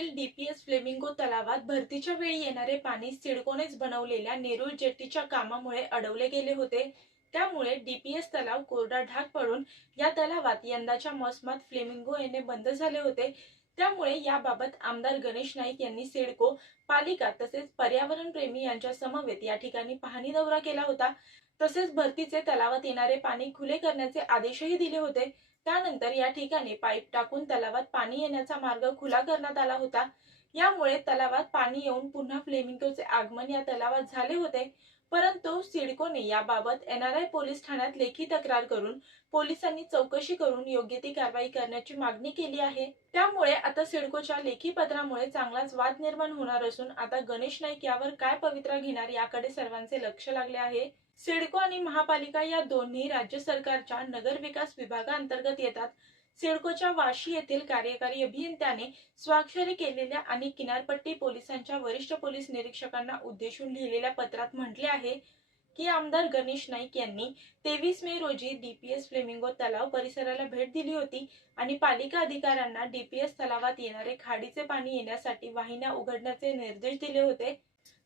नेरुळमधील DPS flamingo तलावात भरतीच्या वेळी येणारे पाणी सिडकोनेच बनवलेल्या नेरूळ जेट्टीच्या कामामुळे अडवले गेले होते. त्यामुळे डीपीएस तलाव कोरडा ढाक पडून या तलावात यंदाच्या मोसमात फ्लेमिंगो येणे बंद झाले होते. त्यामुळे याबाबत आमदार गणेश नाईक यांनी सिडको पालिका तसेच पर्यावरण प्रेमी यांच्या समवेत या ठिकाणी पाहणी दौरा केला होता. तसेच भरतीचे तलावात येणारे पाणी खुले करण्याचे आदेशही दिले होते. त्यानंतर या ठिकाणी पाईप टाकून तलावात पाणी येण्याचा मार्ग खुला करण्यात आला होता. यामुळे तलावात पाणी येऊन पुन्हा फ्लेमिंगोचे आगमन या तलावात झाले होते. परंतु सिडकोने याबाबत एनआरआय पोलीस ठाण्यात लेखी तक्रार करून पोलिसांनी चौकशी करून योग्य ती कारवाई करण्याची मागणी केली आहे. त्यामुळे आता सिडकोच्या लेखी पत्रामुळे चांगलाच वाद निर्माण होणार असून आता गणेश नाईक यावर काय पवित्रा घेणार याकडे सर्वांचे लक्ष लागले आहे. सिडको आणि महापालिका या दोन्ही राज्य सरकारच्या नगर विकास विभागाअंतर्गत येतात. सिडकोच्या वाशी येथील कार्यकारी अभियंत्याने स्वाक्षरी केलेल्या आणि किनारपट्टी पोलिसांच्या वरिष्ठ पोलीस निरीक्षकांना उद्देशून लिहिलेल्या पत्रात म्हटले आहे की आमदार गणेश नाईक यांनी तेवीस मे रोजी डीपीएस फ्लेमिंगो तलाव परिसराला भेट दिली होती आणि पालिका अधिकाऱ्यांना डीपीएस तलावात येणारे खाडीचे पाणी येण्यासाठी वाहिन्या उघडण्याचे निर्देश दिले होते.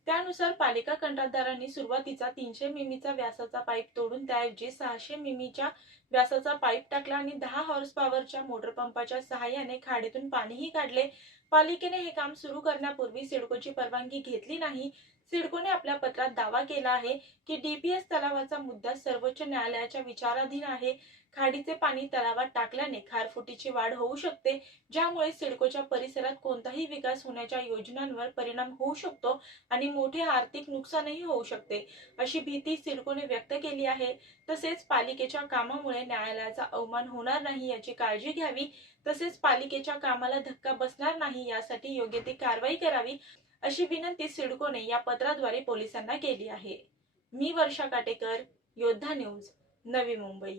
त्यानुसार पालिका कंत्राटदारांनी सुरुवातीचा तीनशे मिमीचा व्यासाचा पाईप तोडून त्याऐवजी सहाशे मिमीच्या व्यासाचा पाईप टाकला आणि दहा हॉर्स पॉवरच्या मोटर पंपाच्या सहाय्याने खाडीतून पाणीही काढले. पालिकेने हे काम सुरू करण्यापूर्वी सिडकोची परवानगी घेतली नाही. सिडकोने आपल्या पत्रात दावा केला आहे की डीपीएस तलावाचा मुद्दा सर्वोच्च न्यायालयाच्या विचाराधीन आहे. खाडीचे पाणी तलावात टाकल्याने खारफुटीची वाढ होऊ शकते ज्यामुळे सिडकोच्या परिसरात कोणताही विकास होण्याच्या योजनांवर परिणाम होऊ शकतो आणि मोठे आर्थिक नुकसानही होऊ शकते अशी भीती सिडकोने व्यक्त केली आहे. तसेच पालिकेच्या कामामुळे न्यायालयाचा अवमान होणार नाही याची काळजी घ्यावी तसेच पालिकेच्या कामाला धक्का बसणार नाही यासाठी योग्य ती कारवाई करावी अशी विनंती सिडकोने या पत्राद्वारे पोलिसांना केली आहे. मी वर्षा काटेकर योद्धा न्यूज नवी मुंबई.